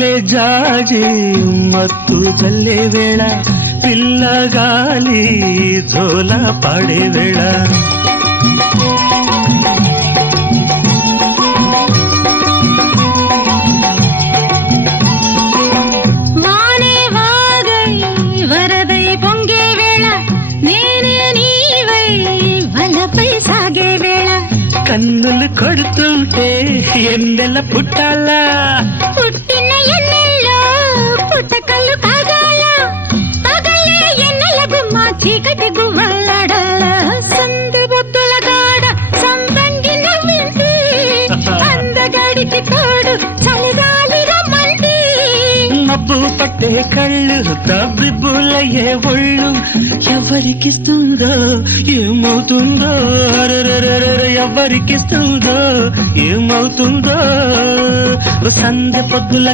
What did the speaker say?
మల్లె జాజి మత్తు చల్లే వేళ పిల్లగాలి జోల పాడే వేళ వానే వాగై వరదై పొంగే వేళ నేనే నీవై వలపై సాగే వేళ కన్నులు కొడుతుంటే ఎన్నెల పుట్టాలా పుట్టిన ఎన్నెల్లో పుట్టకల్లు కాగాల పగలే ఎన్నెల గుమ్మ చీకటి గువ్వలాడాల సంది బొద్దుల గాడ సందంగి నవ్వింది అందగాడికి తోడు చలిగాలి రమ్మంది మబ్బు పట్టే కళ్ళు తబ్బిబ్బులయ్యే ఒళ్ళు ఎవరికిస్తుందో ఏమవుతుందో ఎవరికిస్తుందో ఏమవుతుందో సంధ్య పొద్దుల